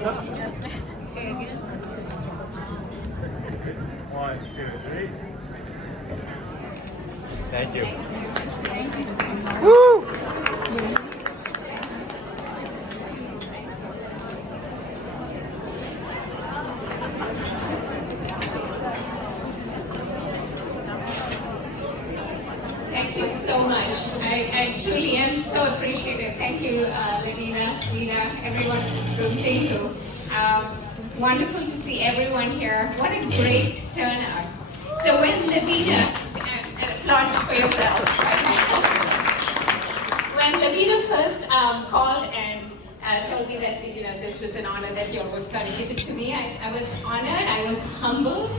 One, two, three. Thank you. Thank you so much. I truly am so appreciative. Thank you, Lavina, Lena, everyone in this room. Thank you. Wonderful to see everyone here. What a great turnout. So when Lavina, applaud for yourselves. When Lavina first called and told me that this was an honor that you were going to give it to me, I was honored. I was humbled.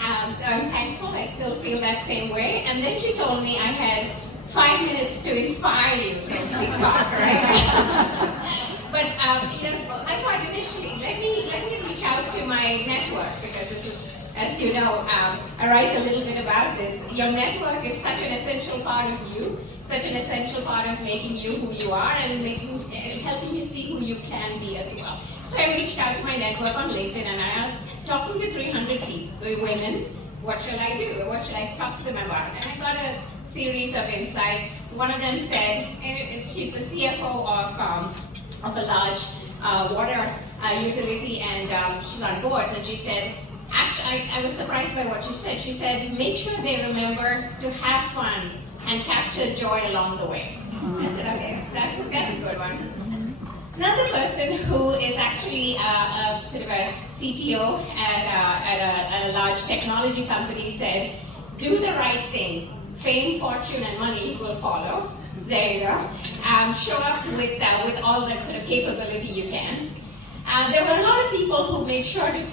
So I'm thankful. I still feel that same way. And then she told me I had 5 minutes to inspire you, so TikTok, right? But I thought initially, let me reach out to my network, because this is, as you know, I write a little bit about this. Your network is such an essential part of you, such an essential part of making you who you are and helping you see who you can be as well. So I reached out to my network on LinkedIn and I asked, talking to 300 women, what shall I do? What should I talk to them about? And I got a series of insights. One of them said, she's the CFO of a large water utility, and she's on boards, and she said, I was surprised by what she said. She said, make sure they remember to have fun and capture joy along the way. I said, okay, that's a good one. Another person who is actually sort of a CTO at a large technology company said, do the right thing. Fame, fortune, and money will follow. There you go. Show up with all that sort of capability you can. There were a lot of people who made sure to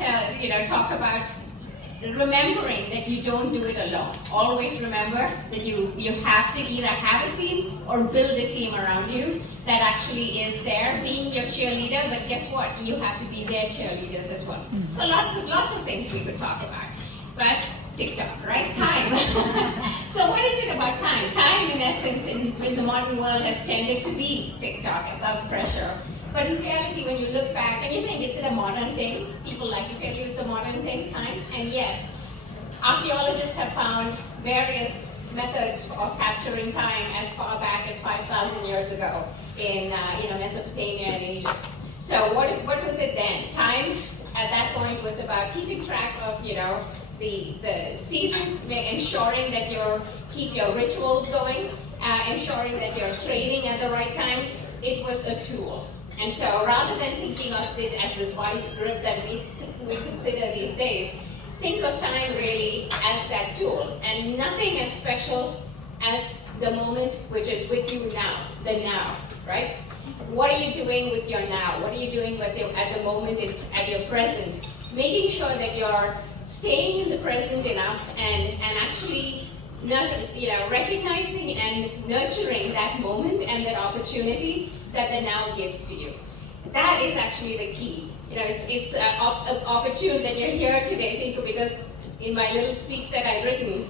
talk about remembering that you don't do it alone. Always remember that you have to either have a team or build a team around you that actually is there being your cheerleader, but guess what? You have to be their cheerleaders as well. So lots of things we could talk about. But TikTok, right? Time. So what is it about time? Time, in essence, in the modern world has tended to be TikTok, above pressure. But in reality, when you look back and you think, is it a modern thing? People like to tell you it's a modern thing, time, and yet archaeologists have found various methods of capturing time as far back as 5,000 years ago in Mesopotamia and in Egypt. So what was it then? Time at that point was about keeping track of the seasons, ensuring that you keep your rituals going, ensuring that you're trading at the right time. It was a tool. And so rather than thinking of it as this vice grip that we consider these days, think of time really as that tool, and nothing as special as the moment which is with you now, the now, right? What are you doing with your now? What are you doing at the moment, at your present? Making sure that you're staying in the present enough and actually recognizing and nurturing that moment and that opportunity that the now gives to you. That is actually the key. It's opportune that you're here today, Tinku, because in my little speech that I'd written,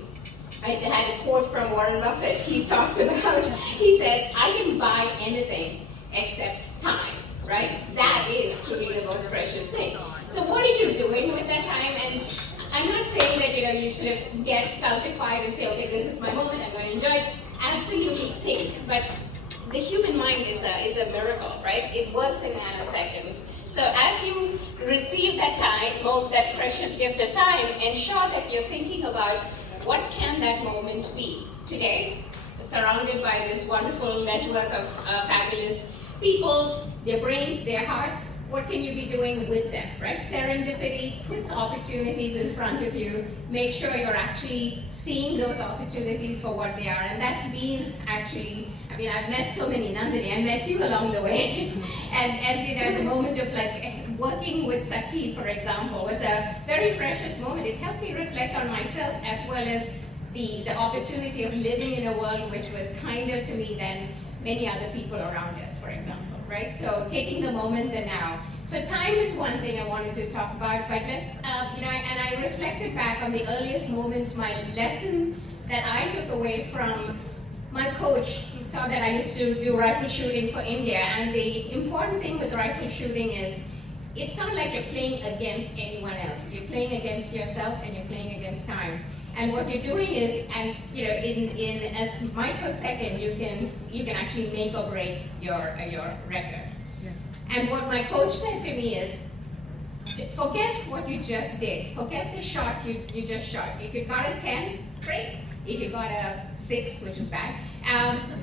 I had a quote from Warren Buffett. He talks about, he says, I can buy anything except time, right? That is truly the most precious thing. So what are you doing with that time? And I'm not saying that you sort of get stultified and say, okay, this is my moment, I'm going to enjoy it. Absolutely think, but the human mind is a miracle, right? It works in nanoseconds. So as you receive that time, that precious gift of time, ensure that you're thinking about what can that moment be today, surrounded by this wonderful network of fabulous people, their brains, their hearts. What can you be doing with them, right? Serendipity puts opportunities in front of you. Make sure you're actually seeing those opportunities for what they are. And that's been actually, I've met so many, Nandini, I met you along the way. and the moment of working with Sakhi, for example, was a very precious moment. It helped me reflect on myself as well as the opportunity of living in a world which was kinder to me than many other people around us, for example. Right? So taking the moment, the now. So time is one thing I wanted to talk about, but let's, and I reflected back on the earliest moment, my lesson that I took away from my coach. He saw that I used to do rifle shooting for India, and the important thing with rifle shooting is it's not like you're playing against anyone else. You're playing against yourself and you're playing against time. And what you're doing is, and in a microsecond, you can actually make or break your record. Yeah. And what my coach said to me is, forget what you just did. Forget the shot you just shot. If you got a 10, great. If you got a 6, which is bad,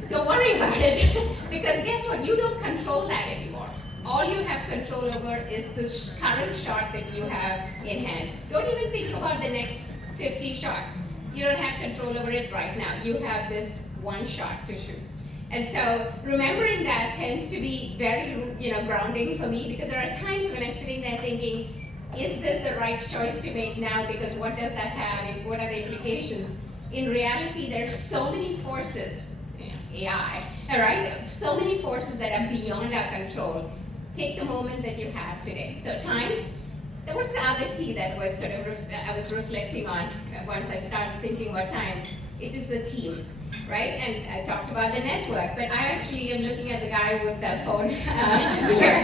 don't worry about it. Because guess what? You don't control that anymore. All you have control over is this current shot that you have in hand. Don't even think about the next 50 shots. You don't have control over it right now. You have this one shot to shoot. And so remembering that tends to be very grounding for me, because there are times when I'm sitting there thinking, is this the right choice to make now? Because what does that have? And what are the implications? In reality, there's so many forces, AI, all right? So many forces that are beyond our control. Take the moment that you have today. So time, there was the other T that was I was reflecting on once I started thinking about time. It is the team, right? And I talked about the network, but I actually am looking at the guy with the phone here.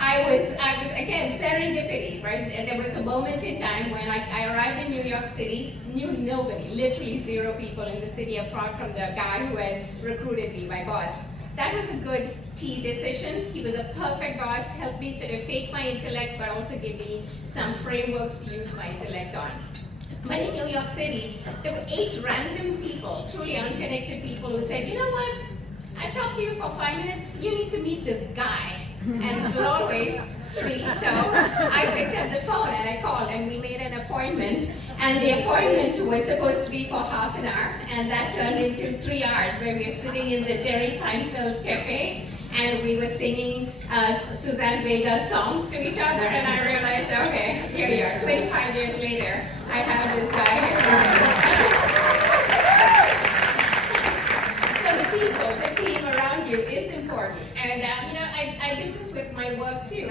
I was again, serendipity, right? There was a moment in time when I arrived in New York City, knew nobody, literally 0 people in the city apart from the guy who had recruited me, my boss. That was a good T decision. He was a perfect boss, helped me sort of take my intellect, but also give me some frameworks to use my intellect on. But in New York City, there were 8 random people, truly unconnected people, who said, you know what, I talked to you for 5 minutes, you need to meet this guy. And it was always Sri. So I picked up the phone and I called and we made an appointment. And the appointment was supposed to be for half an hour, and that turned into 3 hours, where we were sitting in the Jerry Seinfeld cafe and we were singing Suzanne Vega songs to each other, and I realized, okay, here you are, 25 years later, I have this guy here. So the people, the team around you is important. And I do this with my work too.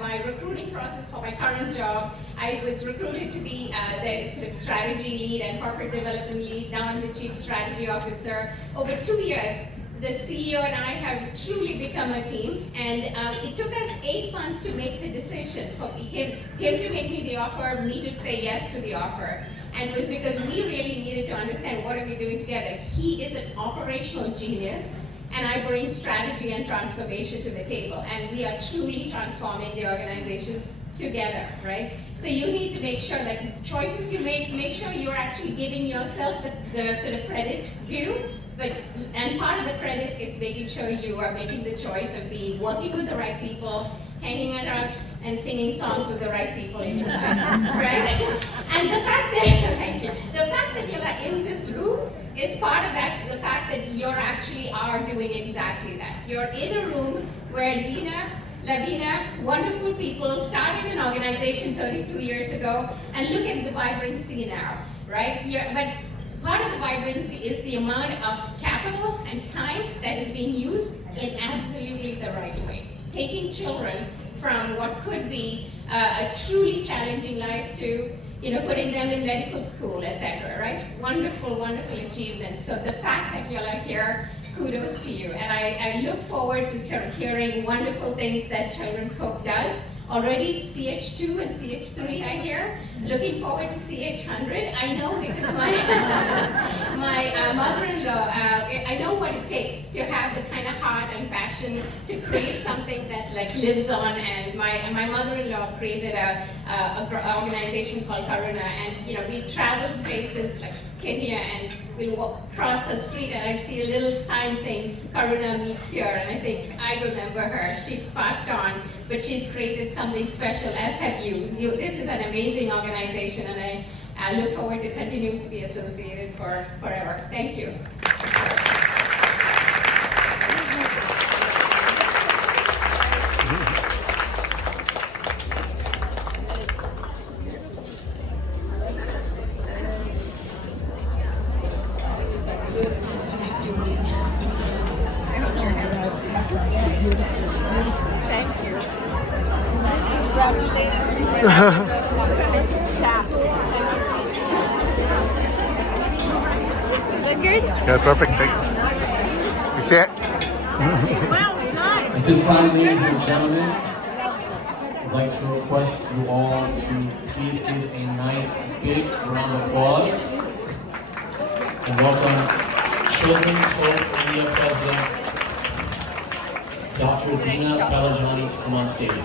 My recruiting process for my current job, I was recruited to be the sort of strategy lead and corporate development lead. Now I'm the chief strategy officer. Over 2 years, the CEO and I have truly become a team, and it took us 8 months to make the decision for him to make me the offer, me to say yes to the offer. And it was because we really needed to understand, what are we doing together? He is an operational genius, and I bring strategy and transformation to the table, and we are truly transforming the organization together, right? So you need to make sure that choices you make sure you're actually giving yourself the sort of credit due. And part of the credit is making sure you are making the choice of working with the right people, hanging out and singing songs with the right people in your life, right? And the fact that you're in this room is part of that, the fact that you actually are doing exactly that. You're in a room where Dina, Lavina, wonderful people, started an organization 32 years ago, and look at the vibrancy now, right? But part of the vibrancy is the amount of capital and time that is being used in absolutely the right way. Taking children from what could be a truly challenging life to putting them in medical school, etc., right? Wonderful, wonderful achievements. So the fact that you're here, kudos to you. And I look forward to start hearing wonderful things that Children's Hope does. Already CH2 and CH3 I hear. Looking forward to CH100. I know because my mother-in-law, I know what it takes to have the kind of heart and passion to create something that lives on. And my mother-in-law created a organization called Karuna, and we've traveled places like Kenya, and we'll walk across the street and I see a little sign saying Karuna meets here, and I think I remember her. She's passed on, but she's created something special, as have you. This is an amazing organization, and I look forward to continuing to be associated forever. Thank you. Yeah, perfect. Thanks. It's it. At this time, ladies and gentlemen, like to request you all to please give a nice big round of applause and welcome Children's Hope India President Dr. Dina Balajani to come on stage.